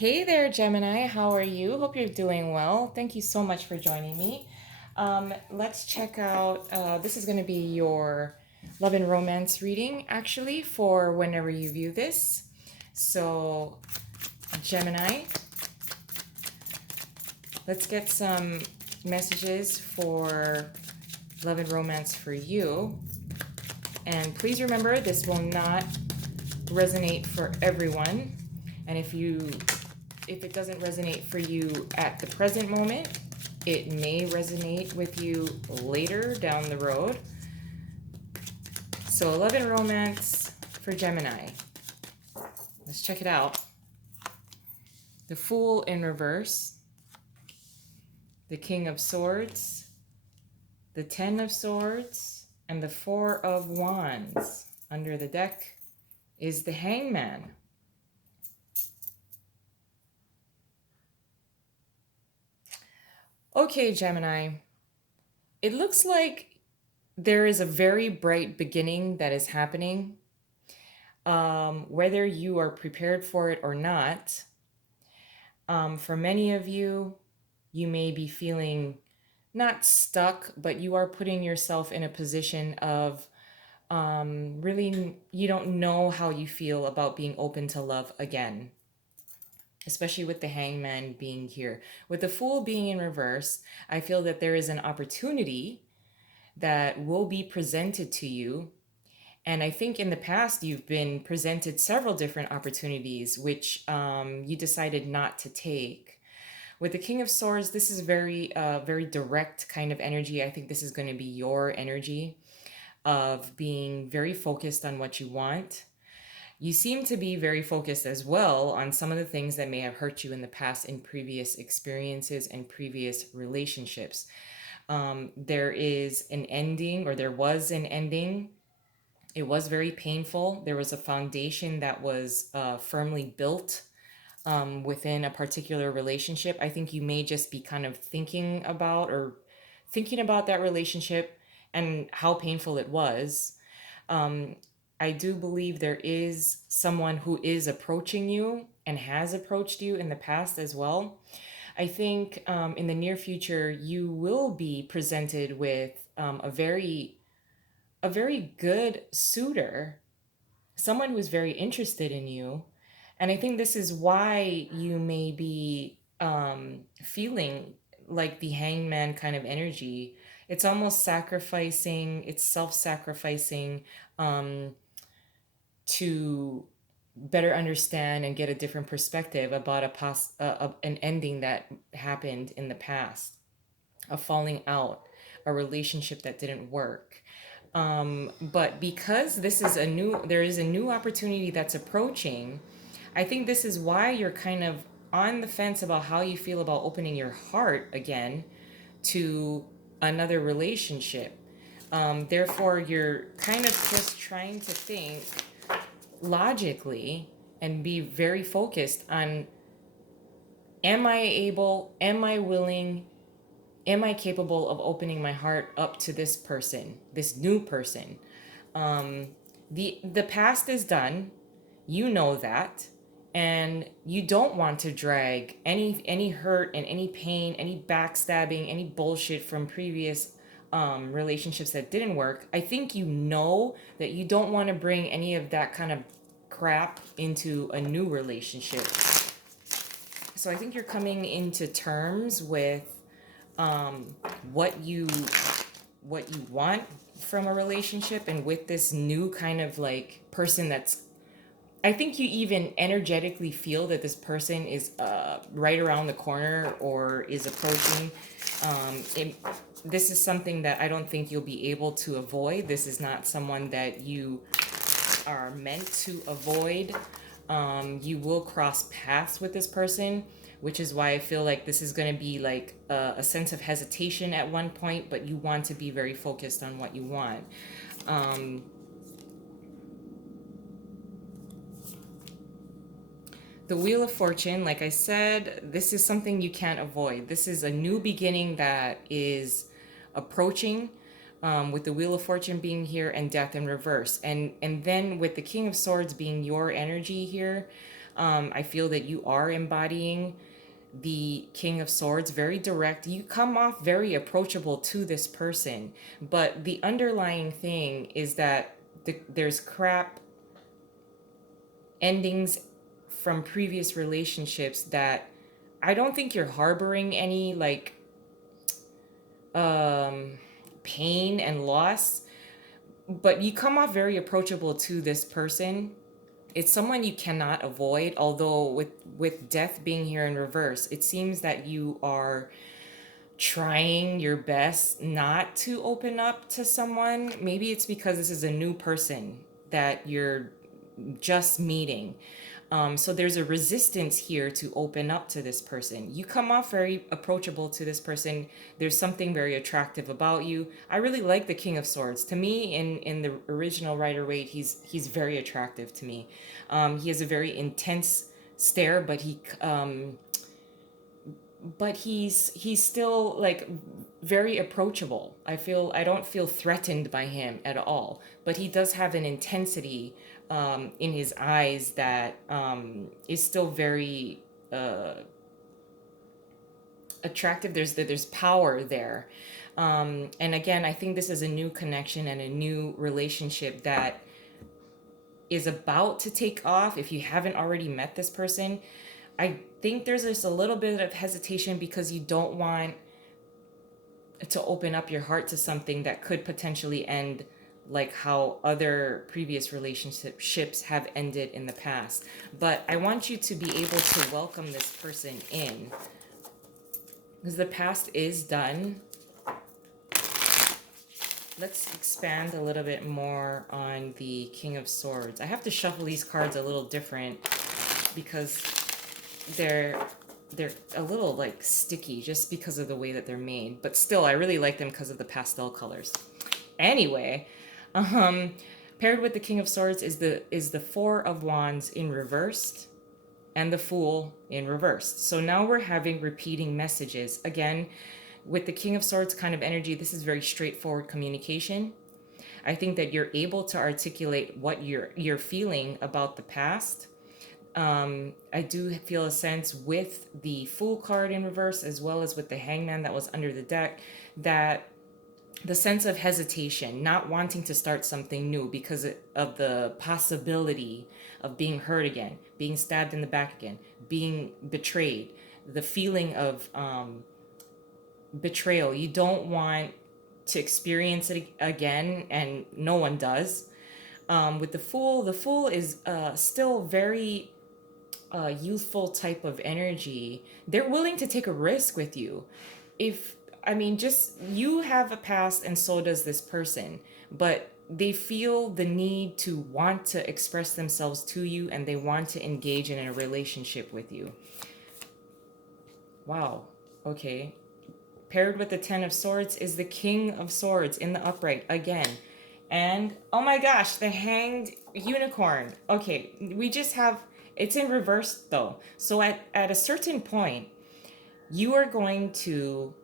Hey there, Gemini. How are you? Hope you're doing well. Thank you so much for joining me. Let's check out, this is going to be your love and romance reading, actually, for whenever you view this. So, Gemini, let's get some messages for love and romance for you. And please remember, this will not resonate for everyone. And if it doesn't resonate for you at the present moment, it may resonate with you later down the road. So, love and romance for Gemini. Let's check it out. The Fool in reverse, the King of Swords, the Ten of Swords, and the Four of Wands. Under the deck is the Hangman. Okay, Gemini. It looks like there is a very bright beginning that is happening. Whether you are prepared for it or not, for many of you, you may be feeling not stuck, but you are putting yourself in a position of really, you don't know how you feel about being open to love again, especially with the Hangman being here. With the Fool being in reverse, I feel that there is an opportunity that will be presented to you. And I think in the past, you've been presented several different opportunities, which you decided not to take. With the King of Swords, this is very direct kind of energy. I think this is going to be your energy of being very focused on what you want. You seem to be very focused as well on some of the things that may have hurt you in the past in previous experiences and previous relationships. There is an ending, or there was an ending. It was very painful. There was a foundation that was firmly built within a particular relationship. I think you may just be kind of thinking about that relationship and how painful it was. Um, I do believe there is someone who is approaching you and has approached you in the past as well. I think in the near future you will be presented with a very good suitor, someone who's very interested in you. And I think this is why you may be feeling like the hangman kind of energy. It's almost sacrificing, it's self sacrificing um, to better understand and get a different perspective about an ending that happened in the past, a falling out, a relationship that didn't work. But because there is a new opportunity that's approaching, I think this is why you're kind of on the fence about how you feel about opening your heart again to another relationship. Therefore, you're kind of just trying to think logically and be very focused on, am I willing, am I capable of opening my heart up to this person, this new person? Um, the past is done. You know that, and you don't want to drag any hurt and any pain, any backstabbing, any bullshit from previous relationships that didn't work. I think you know that you don't want to bring any of that kind of crap into a new relationship. So I think you're coming into terms with um, what you what you want from a relationship, and with this new kind of like person that's, I think you even energetically feel that this person is right around the corner or is approaching. This is something that I don't think you'll be able to avoid. This is not someone that you are meant to avoid. You will cross paths with this person, which is why I feel like this is going to be like a sense of hesitation at one point, but you want to be very focused on what you want. Um, the Wheel of Fortune, like I said, this is something you can't avoid. This is a new beginning that is approaching, with the Wheel of Fortune being here and Death in reverse. And then with the King of Swords being your energy here, I feel that you are embodying the King of Swords, very direct. You come off very approachable to this person, but the underlying thing is that there's crap endings from previous relationships that I don't think you're harboring any like um pain and loss, but you come off very approachable to this person. It's someone you cannot avoid, although with death being here in reverse, it seems that you are trying your best not to open up to someone. Maybe it's because this is a new person that you're just meeting. So there's a resistance here to open up to this person. You come off very approachable to this person. There's something very attractive about you. I really like the King of Swords. To me, in the original Rider-Waite, he's very attractive to me. He has a very intense stare, but he's still like very approachable. I don't feel threatened by him at all, but he does have an intensity in his eyes that is still very attractive. There's power there, and again, I think this is a new connection and a new relationship that is about to take off. If you haven't already met this person, I think there's just a little bit of hesitation because you don't want to open up your heart to something that could potentially end like how other previous relationships have ended in the past. But I want you to be able to welcome this person in because the past is done. Let's expand a little bit more on the King of Swords. I have to shuffle these cards a little different because they're a little like sticky just because of the way that they're made, but still I really like them because of the pastel colors. Anyway, paired with the King of Swords is the Four of Wands in reversed and the Fool in reversed. So now we're having repeating messages again with the King of Swords kind of energy. This is very straightforward communication. I think that you're able to articulate what you're feeling about the past. I do feel a sense with the Fool card in reverse as well as with the Hangman that was under the deck, that the sense of hesitation, not wanting to start something new because of the possibility of being hurt again, being stabbed in the back again, being betrayed, the feeling of betrayal. You don't want to experience it again, and no one does. With the Fool is still very youthful type of energy. They're willing to take a risk with you. Just you have a past and so does this person, but they feel the need to want to express themselves to you and they want to engage in a relationship with you. Wow. Okay. Paired with the Ten of Swords is the King of Swords in the upright again. And oh my gosh, the Hanged Unicorn. Okay, we just have, it's in reverse though. So at a certain point, you are going to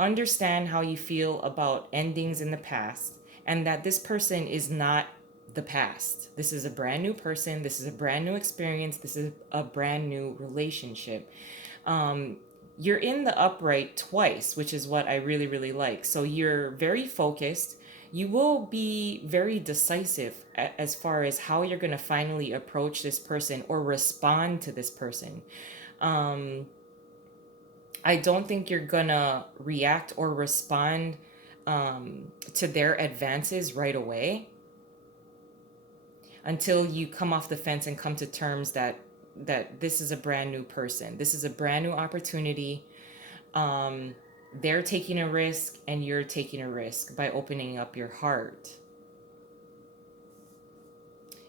understand how you feel about endings in the past and that this person is not the past. This is a brand new person. This is a brand new experience. This is a brand new relationship. You're in the upright twice, which is what I really, really like. So you're very focused. You will be very decisive as far as how you're going to finally approach this person or respond to this person. I don't think you're going to react or respond to their advances right away until you come off the fence and come to terms that this is a brand new person. This is a brand new opportunity. They're taking a risk and you're taking a risk by opening up your heart.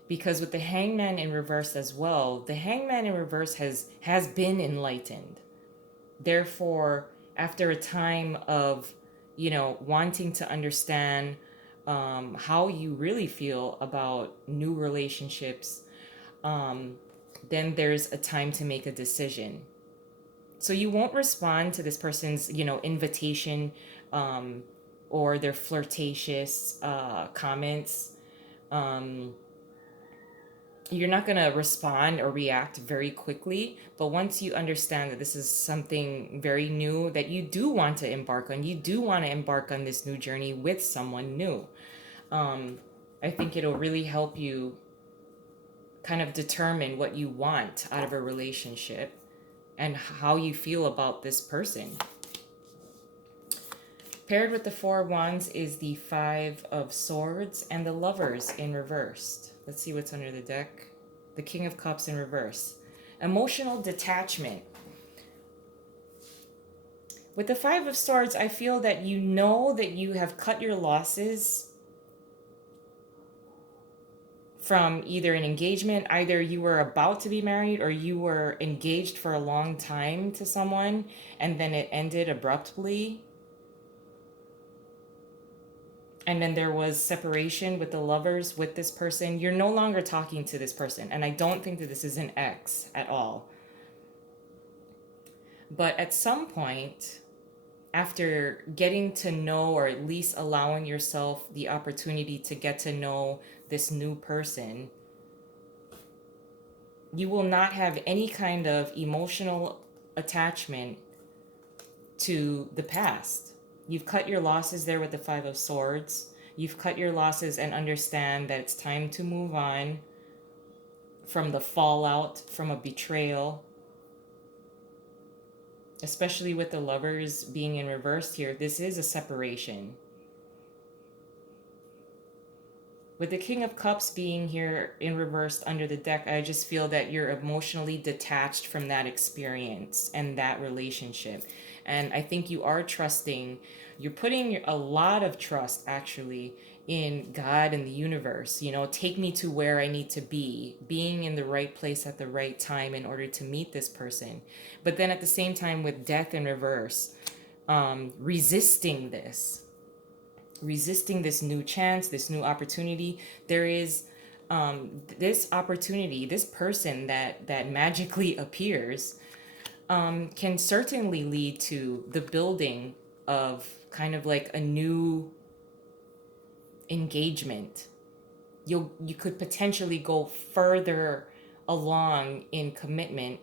Because with the Hangman in reverse as well, the Hangman in reverse has been enlightened. Therefore, after a time of, wanting to understand how you really feel about new relationships, then there's a time to make a decision. So you won't respond to this person's, invitation or their flirtatious comments. you're not going to respond or react very quickly, but once you understand that this is something very new that you do want to embark on, you do want to embark on this new journey with someone new. I think it'll really help you kind of determine what you want out of a relationship and how you feel about this person. Paired with the Four of Wands is the Five of Swords and the Lovers in reversed. Let's see what's under the deck. The King of Cups in reverse. Emotional detachment. With the Five of Swords, I feel that you know that you have cut your losses from either an engagement, either you were about to be married or you were engaged for a long time to someone and then it ended abruptly. And then there was separation with the Lovers with this person. You're no longer talking to this person. And I don't think that this is an ex at all. But at some point, after getting to know, or at least allowing yourself the opportunity to get to know this new person, you will not have any kind of emotional attachment to the past. You've cut your losses there with the Five of Swords. You've cut your losses and understand that it's time to move on from the fallout, from a betrayal. Especially with the Lovers being in reverse here, this is a separation. With the King of Cups being here in reverse under the deck, I just feel that you're emotionally detached from that experience and that relationship. And I think you are trusting, you're putting a lot of trust actually in God and the universe. You know, take me to where I need to be, being in the right place at the right time in order to meet this person. But then at the same time with death in reverse, resisting this new chance, this new opportunity. There is this opportunity, this person that magically appears can certainly lead to the building of kind of like a new engagement. You could potentially go further along in commitment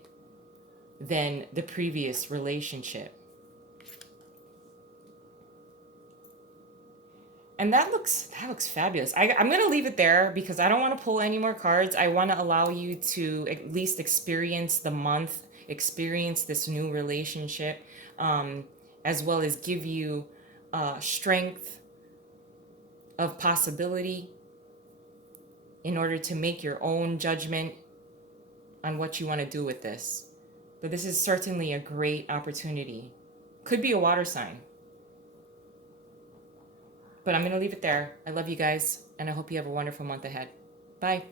than the previous relationship. And that looks fabulous. I'm going to leave it there because I don't want to pull any more cards. I want to allow you to at least experience the month, experience this new relationship, as well as give you strength of possibility in order to make your own judgment on what you want to do with this. But this is certainly a great opportunity. Could be a water sign. But I'm going to leave it there. I love you guys, and I hope you have a wonderful month ahead. Bye.